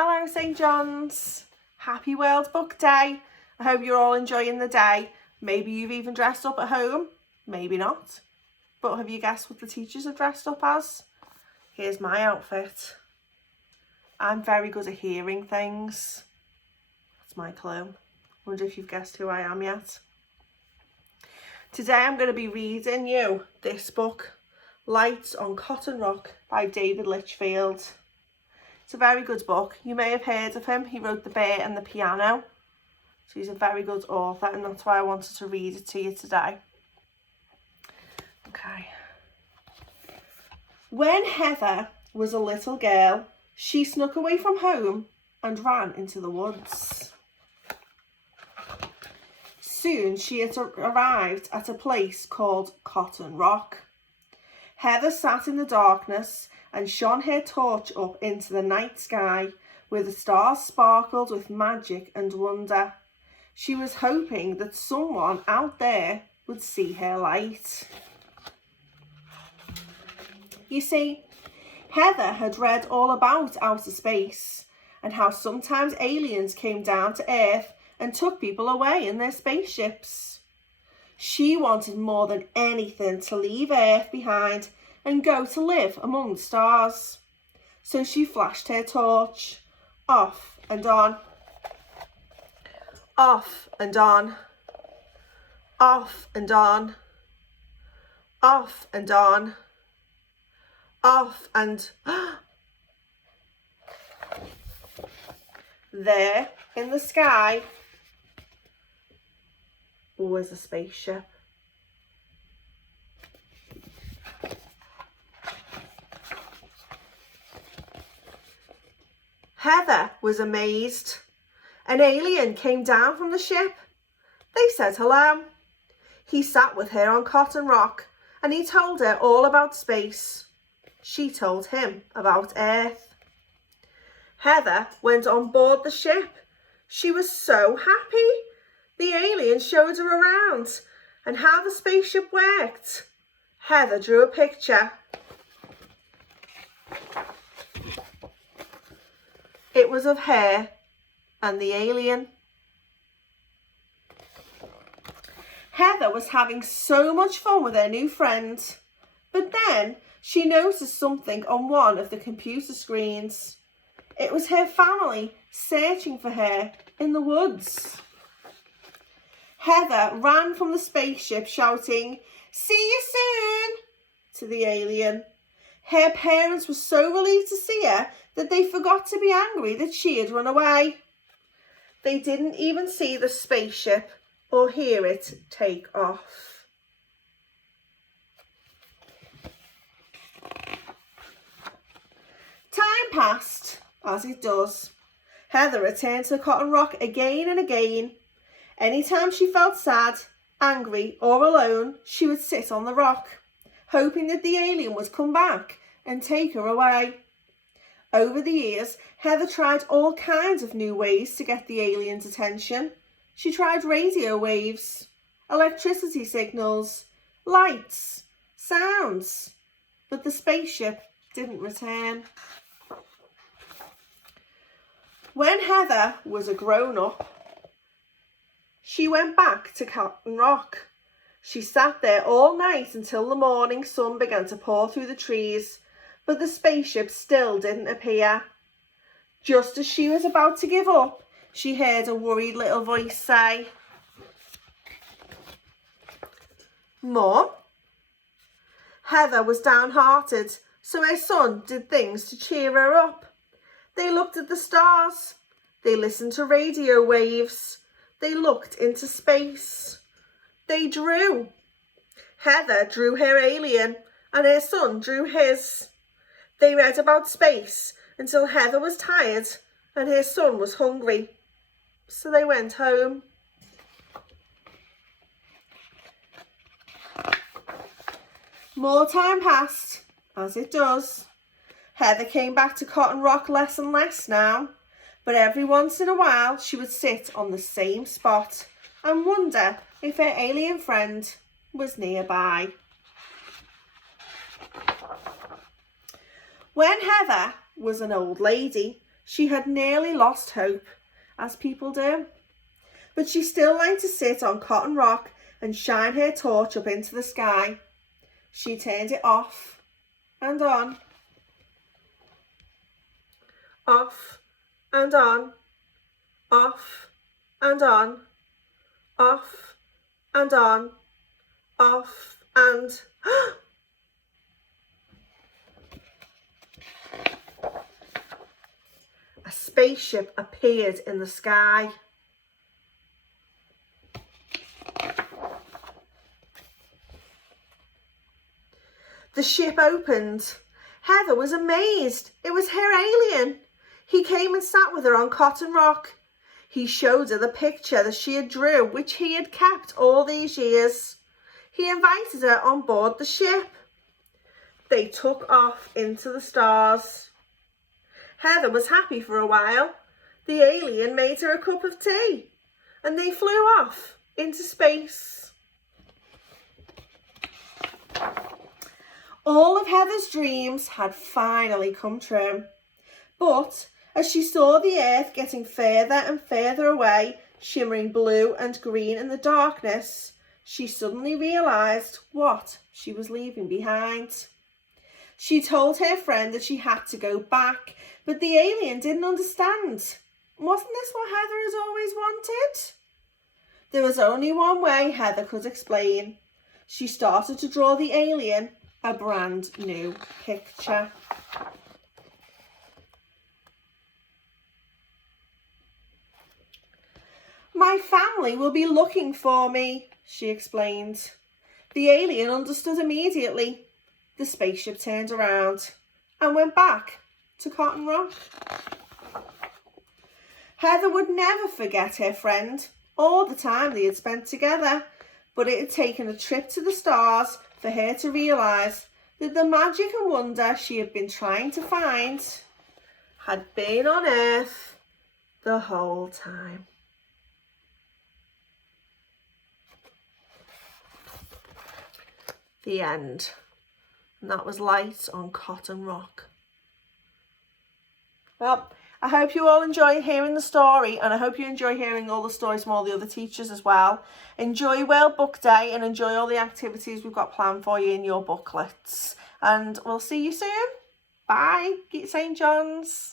Hello St John's, happy World Book Day. I hope you're all enjoying the day. Maybe you've even dressed up at home, maybe not. But have you guessed what the teachers are dressed up as? Here's my outfit. I'm very good at hearing things. That's my clue. Wonder if you've guessed who I am yet. Today I'm going to be reading you this book, Lights on Cotton Rock by David Litchfield. It's a very good book. You may have heard of him. He wrote The Bear and the Piano. So he's a very good author, and that's why I wanted to read it to you today. Okay. When Heather was a little girl, she snuck away from home and ran into the woods. Soon she had arrived at a place called Cotton Rock. Heather sat in the darkness and shone her torch up into the night sky, where the stars sparkled with magic and wonder. She was hoping that someone out there would see her light. You see, Heather had read all about outer space and how sometimes aliens came down to Earth and took people away in their spaceships. She wanted more than anything to leave Earth behind and go to live among the stars. So she flashed her torch, off and on, off and on, off and on, off and on, off and... There in the sky was a spaceship. Heather was amazed. An alien came down from the ship. They said hello. He sat with her on Cotton Rock and he told her all about space. She told him about Earth. Heather went on board the ship. She was so happy. The alien showed her around and how the spaceship worked. Heather drew a picture. It was of her and the alien. Heather was having so much fun with her new friend, but then she noticed something on one of the computer screens. It was her family searching for her in the woods. Heather ran from the spaceship shouting, "See you soon," to the alien. Her parents were so relieved to see her that they forgot to be angry that she had run away. They didn't even see the spaceship or hear it take off. Time passed, as it does. Heather returned to Cotton Rock again and again. Anytime she felt sad, angry or alone, she would sit on the rock, hoping that the alien would come back and take her away. Over the years, Heather tried all kinds of new ways to get the alien's attention. She tried radio waves, electricity signals, lights, sounds, but the spaceship didn't return. When Heather was a grown-up, she went back to Cotton Rock. She sat there all night until the morning sun began to pour through the trees, but the spaceship still didn't appear. Just as she was about to give up, she heard a worried little voice say, "Mum?" Heather was downhearted, so her son did things to cheer her up. They looked at the stars. They listened to radio waves. They looked into space. They drew. Heather drew her alien and her son drew his. They read about space until Heather was tired and her son was hungry. So they went home. More time passed, as it does. Heather came back to Cotton Rock less and less now, but every once in a while she would sit on the same spot and wonder if her alien friend was nearby. When Heather was an old lady, She had nearly lost hope, as people do, but she still liked to sit on Cotton Rock and shine her torch up into the sky. She turned it off and on, off and on, off and on, off and on, off and... A spaceship appeared in the sky. The ship opened. Heather was amazed. It was her alien. He came and sat with her on Cotton Rock. He showed her the picture that she had drew, which he had kept all these years. He invited her on board the ship. They took off into the stars. Heather was happy for a while. The alien made her a cup of tea, and they flew off into space. All of Heather's dreams had finally come true. But as she saw the earth getting further and further away, shimmering blue and green in the darkness, she suddenly realised what she was leaving behind. She told her friend that she had to go back, but the alien didn't understand. Wasn't this what Heather has always wanted? There was only one way Heather could explain. She started to draw the alien a brand new picture. My family will be looking for me, she explained. The alien understood immediately. The spaceship turned around and went back to Cotton Rock. Heather would never forget her friend or the time they had spent together, but it had taken a trip to the stars for her to realise that the magic and wonder she had been trying to find had been on Earth the whole time. The end. And that was Light on Cotton Rock. Well, I hope you all enjoy hearing the story, and I hope you enjoy hearing all the stories from all the other teachers as well. Enjoy World Book Day and enjoy all the activities we've got planned for you in your booklets. And we'll see you soon. Bye. Get St. John's.